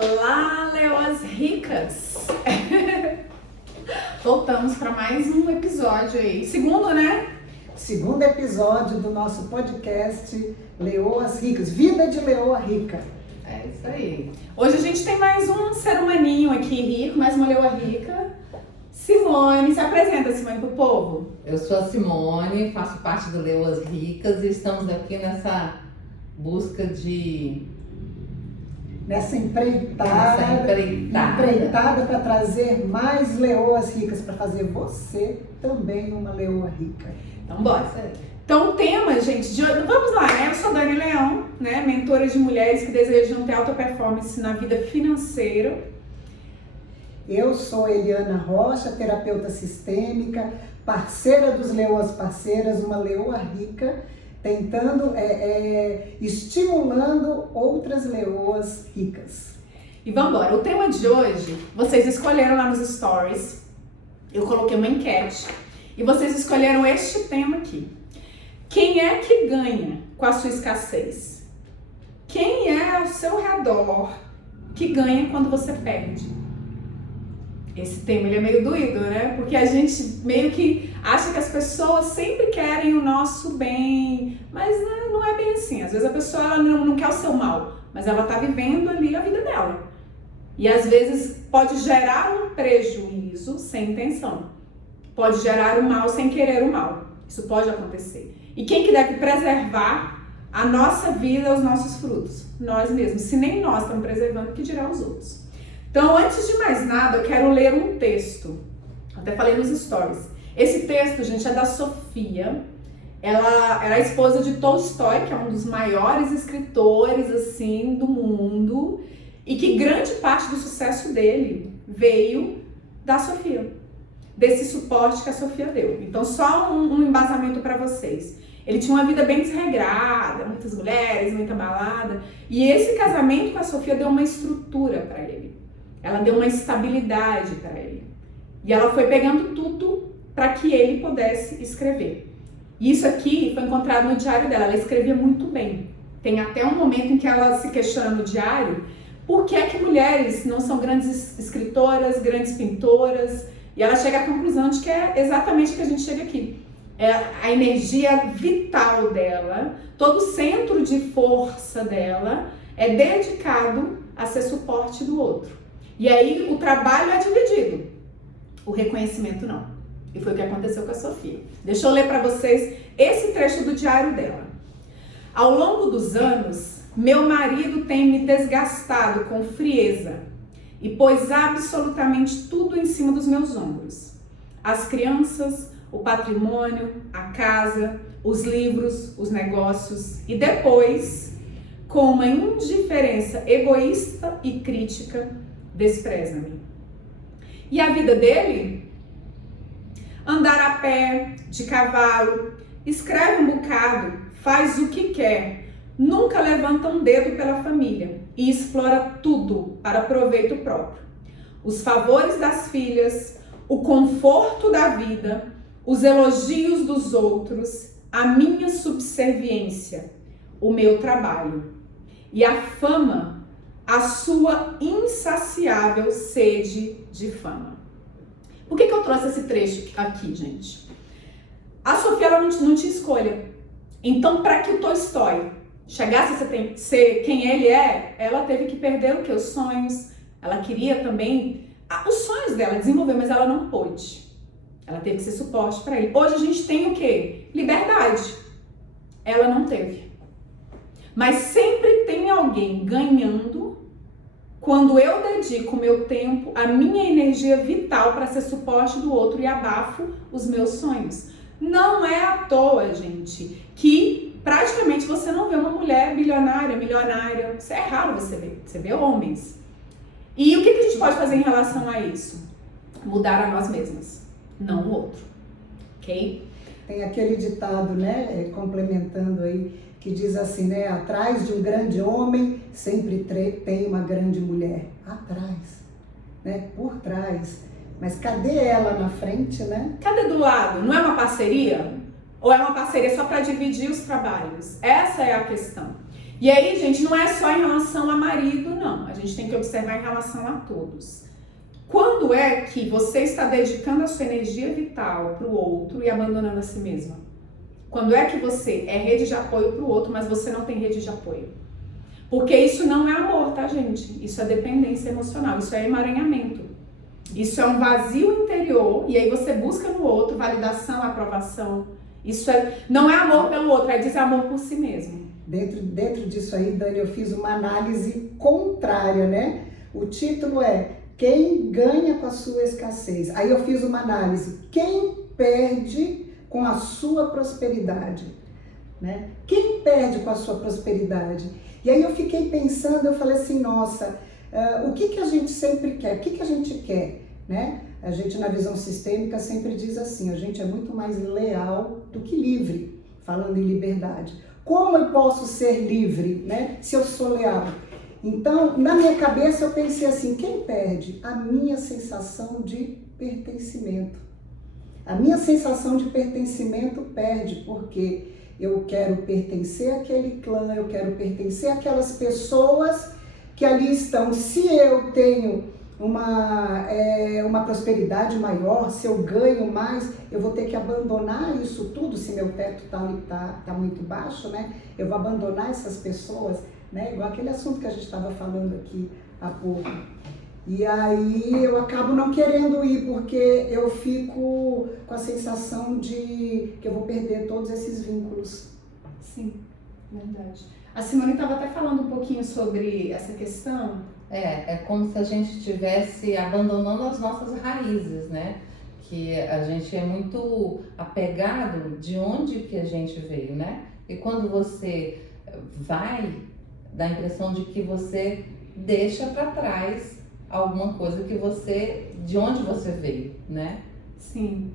Olá, leoas ricas! Voltamos para mais um episódio aí. Segundo, né? Segundo episódio do nosso podcast Leoas Ricas, Vida de Leoa Rica. É isso aí. Hoje a gente tem mais um ser humaninho aqui rico, mais uma leoa rica. Simone, se apresenta, Simone, pro povo. Eu sou a Simone, faço parte do Leoas Ricas e estamos aqui nessa busca Nessa empreitada para trazer mais leoas ricas, para fazer você também uma leoa rica. Então, bora. Então, o tema, gente, de hoje, vamos lá, né? Eu sou Dani Leão, né? Mentora de mulheres que desejam ter alta performance na vida financeira. Eu sou Eliana Rocha, terapeuta sistêmica, parceira dos Leoas Parceiras, uma leoa rica, tentando, estimulando outras leoas ricas. E vamos embora. O tema de hoje, vocês escolheram lá nos stories, eu coloquei uma enquete, e vocês escolheram este tema aqui. Quem é que ganha com a sua escassez? Quem é ao seu redor que ganha quando você perde? Esse tema ele é meio doído, né? Porque a gente meio que acha que as pessoas sempre querem o nosso bem, mas não é bem assim. Às vezes a pessoa ela não quer o seu mal, mas ela tá vivendo ali a vida dela. E às vezes pode gerar um prejuízo sem intenção. Pode gerar o mal sem querer o mal. Isso pode acontecer. E quem que deve preservar a nossa vida, os nossos frutos? Nós mesmos. Se nem nós estamos preservando, que dirá os outros? Então, antes de mais nada, eu quero ler um texto. Até falei nos stories. Esse texto, gente, é da Sofia. Ela era a esposa de Tolstói, que é um dos maiores escritores, assim, do mundo. E que grande parte do sucesso dele veio da Sofia. Desse suporte que a Sofia deu. Então, só um embasamento para vocês. Ele tinha uma vida bem desregrada, muitas mulheres, muita balada. E esse casamento com a Sofia deu uma estrutura para ele. Ela deu uma estabilidade para ele. E ela foi pegando tudo para que ele pudesse escrever. E isso aqui foi encontrado no diário dela. Ela escrevia muito bem. Tem até um momento em que ela se questiona no diário por que é que mulheres não são grandes escritoras, grandes pintoras. E ela chega à conclusão de que é exatamente o que a gente chega aqui. É a energia vital dela, todo o centro de força dela é dedicado a ser suporte do outro. E aí o trabalho é dividido, o reconhecimento não. E foi o que aconteceu com a Sofia. Deixa eu ler para vocês esse trecho do diário dela. Ao longo dos anos, meu marido tem me desgastado com frieza e pôs absolutamente tudo em cima dos meus ombros. As crianças, o patrimônio, a casa, os livros, os negócios e depois, com uma indiferença egoísta e crítica, despreza-me. E a vida dele? Andar a pé, de cavalo, escreve um bocado, faz o que quer, nunca levanta um dedo pela família e explora tudo para proveito próprio. Os favores das filhas, o conforto da vida, os elogios dos outros, a minha subserviência, o meu trabalho e a fama, a sua insaciável sede de fama. Por que eu trouxe esse trecho aqui, gente? A Sofia ela não tinha escolha. Então, para que o Tolstói chegasse a ser quem ele é, ela teve que perder o que? Os sonhos. Ela queria também os sonhos dela desenvolver, mas ela não pôde. Ela teve que ser suporte para ele. Hoje a gente tem o quê? Liberdade. Ela não teve. Mas sempre tem alguém ganhando quando eu dedico o meu tempo, a minha energia vital para ser suporte do outro e abafo os meus sonhos. Não é à toa, gente, que praticamente você não vê uma mulher bilionária, milionária. Isso é raro você ver. Você vê homens. E o que a gente pode fazer em relação a isso? Mudar a nós mesmas, não o outro. Ok? Tem aquele ditado, né, complementando aí, que diz assim, né, atrás de um grande homem sempre tem uma grande mulher. Atrás, né, por trás. Mas cadê ela na frente, né? Cadê do lado? Não é uma parceria? Ou é uma parceria só para dividir os trabalhos? Essa é a questão. E aí, gente, não é só em relação a marido, não. A gente tem que observar em relação a todos. Quando é que você está dedicando a sua energia vital para o outro e abandonando a si mesma? Quando é que você é rede de apoio para o outro, mas você não tem rede de apoio? Porque isso não é amor, tá, gente? Isso é dependência emocional, isso é emaranhamento. Isso é um vazio interior e aí você busca no outro validação, aprovação. Isso não é amor pelo outro, é desamor por si mesmo. Dentro disso aí, Dani, eu fiz uma análise contrária, né? O título é Quem ganha com a sua escassez? Aí eu fiz uma análise, quem perde com a sua prosperidade? Né? Quem perde com a sua prosperidade? E aí eu fiquei pensando, eu falei assim, nossa, o que a gente sempre quer? O que a gente quer? Né? A gente na visão sistêmica sempre diz assim, a gente é muito mais leal do que livre, falando em liberdade. Como eu posso ser livre, né, se eu sou leal? Então, na minha cabeça eu pensei assim, quem perde? A minha sensação de pertencimento. A minha sensação de pertencimento perde, porque eu quero pertencer àquele clã, eu quero pertencer àquelas pessoas que ali estão. Se eu tenho uma prosperidade maior, se eu ganho mais, eu vou ter que abandonar isso tudo, se meu teto tá muito baixo, né? Eu vou abandonar essas pessoas, né? Igual aquele assunto que a gente estava falando aqui há pouco. E aí eu acabo não querendo ir, porque eu fico com a sensação de que eu vou perder todos esses vínculos. Sim, verdade. A Simone estava até falando um pouquinho sobre essa questão. É como se a gente estivesse abandonando as nossas raízes, né? Que a gente é muito apegado de onde que a gente veio, né? E quando você vai, dá a impressão de que você deixa para trás alguma coisa de onde você veio, né? Sim.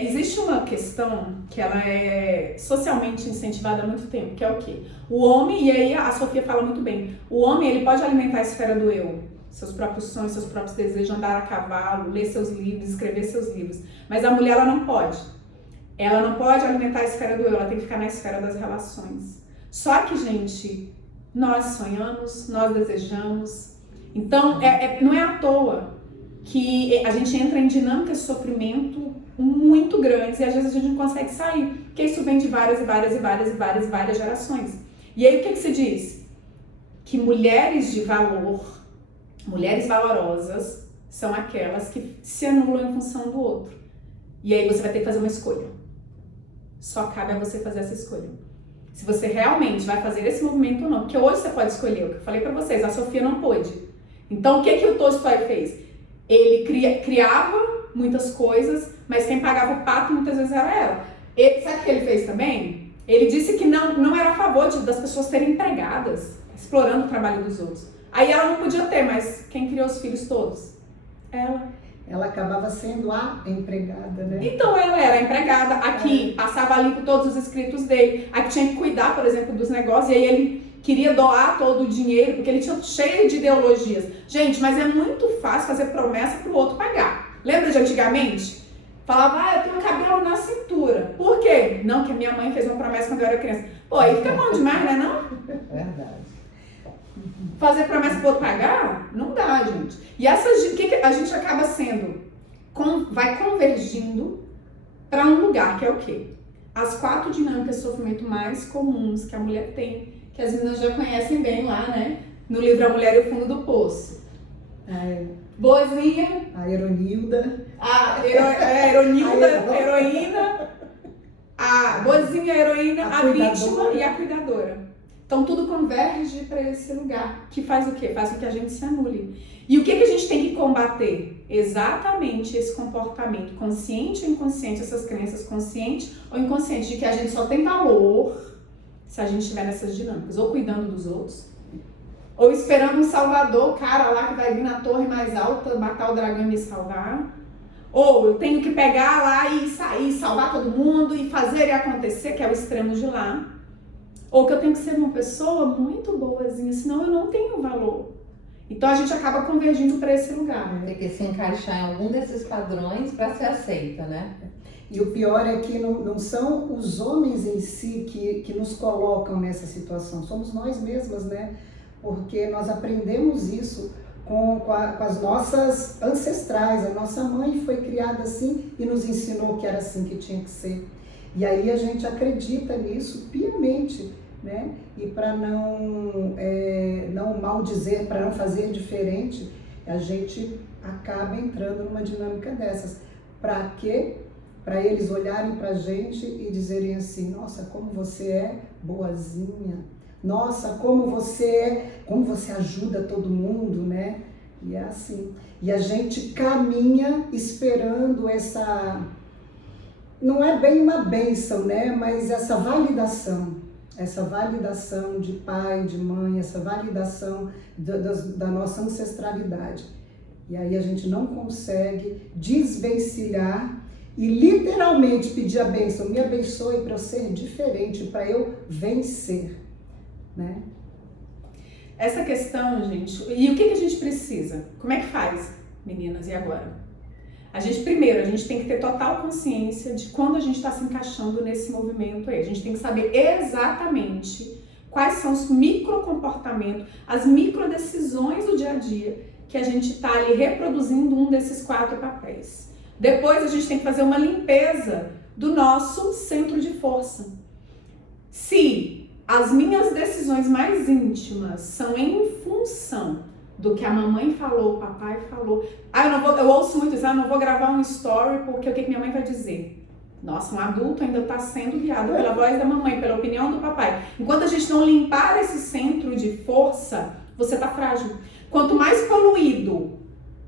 Existe uma questão que ela é socialmente incentivada há muito tempo, que é o quê? O homem, e aí a Sofia fala muito bem, o homem ele pode alimentar a esfera do eu, seus próprios sonhos, seus próprios desejos, andar a cavalo, ler seus livros, escrever seus livros, mas a mulher ela não pode. Ela não pode alimentar a esfera do eu, ela tem que ficar na esfera das relações. Só que, gente, nós sonhamos, nós desejamos, então não é à toa que a gente entra em dinâmicas de sofrimento muito grandes e às vezes a gente não consegue sair, porque isso vem de várias gerações. E aí o que se diz? Que mulheres de valor, mulheres valorosas, são aquelas que se anulam em função do outro. E aí você vai ter que fazer uma escolha. Só cabe a você fazer essa escolha. Se você realmente vai fazer esse movimento ou não, porque hoje você pode escolher, o que eu falei pra vocês, a Sofia não pôde. Então o que o Tolstói fez? Ele criava muitas coisas, mas quem pagava o pato muitas vezes era ela. Sabe o que ele fez também? Ele disse que não era a favor das pessoas serem empregadas, explorando o trabalho dos outros. Aí ela não podia ter, mas quem criou os filhos todos? Ela acabava sendo a empregada, né? Então ela era a empregada, aqui passava limpo todos os escritos dele, aqui tinha que cuidar, por exemplo, dos negócios, e aí ele queria doar todo o dinheiro, porque ele tinha cheio de ideologias. Gente, mas é muito fácil fazer promessa pro outro pagar. Lembra de antigamente? Falava, eu tenho cabelo na cintura. Por quê? Não, que minha mãe fez uma promessa quando eu era criança. Pô, aí fica bom demais, né não? Verdade. Fazer promessa pro outro pagar? Não dá, gente. E o que a gente acaba sendo? Vai convergindo para um lugar, que é o quê? As 4 dinâmicas de sofrimento mais comuns que a mulher tem, que as meninas já conhecem bem lá, né? No livro A Mulher e o Fundo do Poço. Boazinha. A Eronilda. A Eronilda, heroína. A boazinha, a heroína, a vítima e a cuidadora. Então tudo converge para esse lugar, que faz o quê? Faz com que a gente se anule. E o que a gente tem que combater? Exatamente esse comportamento, consciente ou inconsciente, essas crenças consciente ou inconsciente, de que a gente só tem valor se a gente estiver nessas dinâmicas, ou cuidando dos outros, ou esperando um salvador, o cara lá que vai vir na torre mais alta, matar o dragão e me salvar. Ou eu tenho que pegar lá e sair, salvar todo mundo e fazer e acontecer, que é o extremo de lá. Ou que eu tenho que ser uma pessoa muito boazinha, senão eu não tenho valor. Então a gente acaba convergindo para esse lugar. Tem que se encaixar em algum desses padrões para ser aceita, né? E o pior é que não são os homens em si que nos colocam nessa situação, somos nós mesmas, né? Porque nós aprendemos isso com as nossas ancestrais. A nossa mãe foi criada assim e nos ensinou que era assim que tinha que ser. E aí a gente acredita nisso piamente, né? E para não maldizer, para não fazer diferente, a gente acaba entrando numa dinâmica dessas. Para quê? Para eles olharem para a gente e dizerem assim: nossa, como você é boazinha, nossa, como você ajuda todo mundo, né? E é assim. E a gente caminha esperando essa, não é bem uma bênção, né? Mas essa validação de pai, de mãe, essa validação da nossa ancestralidade. E aí a gente não consegue desvencilhar e literalmente pedir a bênção, me abençoe para eu ser diferente, para eu vencer, né? Essa questão, gente, e o que a gente precisa? Como é que faz, meninas, e agora? A gente tem que ter total consciência de quando a gente está se encaixando nesse movimento aí. A gente tem que saber exatamente quais são os microcomportamentos, as microdecisões do dia a dia que a gente está ali reproduzindo um desses 4 papéis. Depois a gente tem que fazer uma limpeza do nosso centro de força. Se as minhas decisões mais íntimas são em função do que a mamãe falou, o papai falou. Eu ouço muito isso, eu não vou gravar um story porque o que minha mãe vai dizer? Nossa, um adulto ainda está sendo guiado pela voz da mamãe, pela opinião do papai. Enquanto a gente não limpar esse centro de força, você está frágil. Quanto mais poluído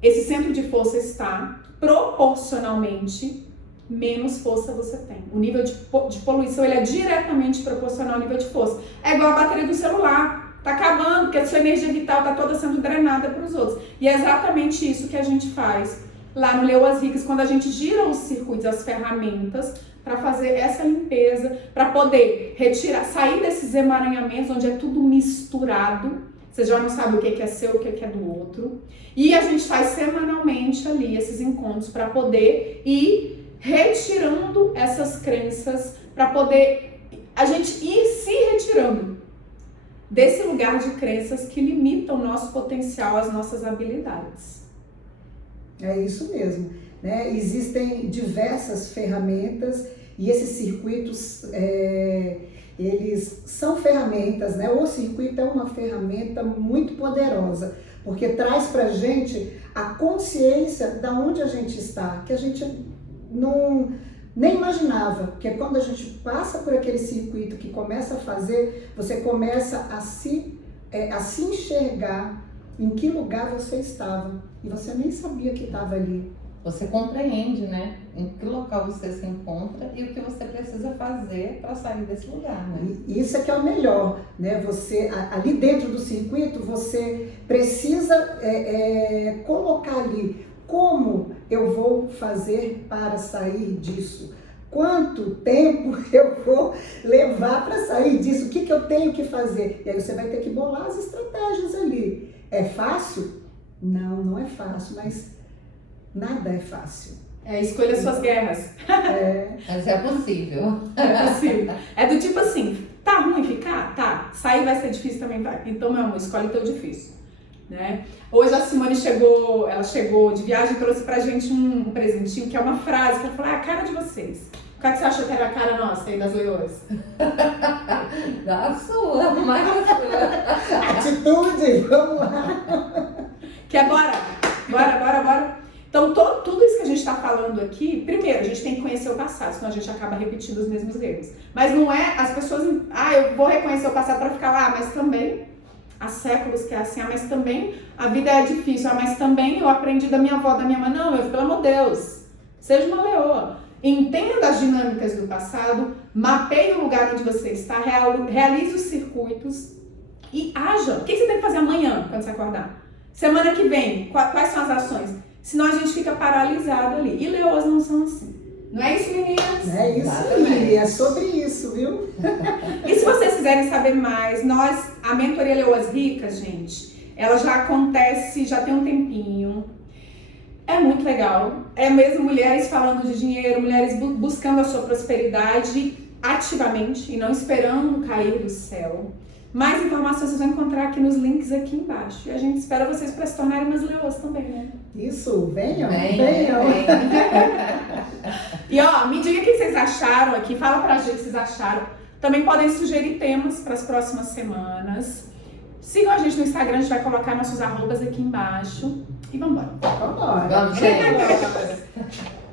esse centro de força está, proporcionalmente, menos força você tem. O nível de poluição ele é diretamente proporcional ao nível de força. É igual a bateria do celular. Tá acabando, porque a sua energia vital tá toda sendo drenada para os outros. E é exatamente isso que a gente faz lá no Leoas Ricas, quando a gente gira os circuitos, as ferramentas, para fazer essa limpeza, para poder retirar, sair desses emaranhamentos onde é tudo misturado. Você já não sabe o que é seu, o que é do outro. E a gente faz semanalmente ali esses encontros para poder ir retirando essas crenças, para poder a gente ir se retirando desse lugar de crenças que limitam o nosso potencial, as nossas habilidades. É isso mesmo, né? Existem diversas ferramentas e esses circuitos, eles são ferramentas, né? O circuito é uma ferramenta muito poderosa, porque traz pra gente a consciência da onde a gente está, que a gente nem imaginava, porque quando a gente passa por aquele circuito que começa a fazer, você começa a se enxergar em que lugar você estava e você nem sabia que estava ali. Você compreende, né, em que local você se encontra e o que você precisa fazer para sair desse lugar, né? E isso é que é o melhor, né? Você, ali dentro do circuito, você precisa colocar ali como eu vou fazer para sair disso. Quanto tempo eu vou levar para sair disso? O que eu tenho que fazer? E aí você vai ter que bolar as estratégias ali. É fácil? Não, não é fácil, mas nada é fácil. Escolha suas guerras. Mas é possível. É possível. É do tipo assim, tá ruim ficar? Tá. Sair vai ser difícil também, vai. Então, meu amor, escolhe o teu difícil. Né? Hoje a Simone chegou de viagem e trouxe pra gente um presentinho, que é uma frase que ela falou, a cara de vocês. Qual que você achou que era a cara nossa aí das leoas? Da sua, mais da sua. Atitude, vamos lá. Que é bora. Então, tudo isso que a gente está falando aqui, primeiro, a gente tem que conhecer o passado, senão a gente acaba repetindo os mesmos erros. Mas não é, as pessoas, eu vou reconhecer o passado para ficar lá, mas também, há séculos que é assim, mas também a vida é difícil, mas também eu aprendi da minha avó, da minha mãe, não, pelo amor de Deus, seja uma leoa. Entenda as dinâmicas do passado, mapeie o lugar onde você está, realize os circuitos e haja. O que você tem que fazer amanhã, quando você acordar? Semana que vem, quais são as ações? Senão a gente fica paralisado ali. E leoas não são assim. Não é isso, meninas? É isso aí, é sobre isso, viu? E se vocês quiserem saber mais, a mentoria Leoas Ricas, gente, ela já acontece, já tem um tempinho. É muito legal. É mesmo mulheres falando de dinheiro, mulheres buscando a sua prosperidade ativamente e não esperando cair do céu. Mais informações vocês vão encontrar aqui nos links aqui embaixo. E a gente espera vocês para se tornarem umas leoas também, né? Isso, venham. E ó, me diga o que vocês acharam aqui. Fala pra gente o que vocês acharam. Também podem sugerir temas para as próximas semanas. Sigam a gente no Instagram, a gente vai colocar nossos arrobas aqui embaixo. E vambora. Vambora. Vamos, gente.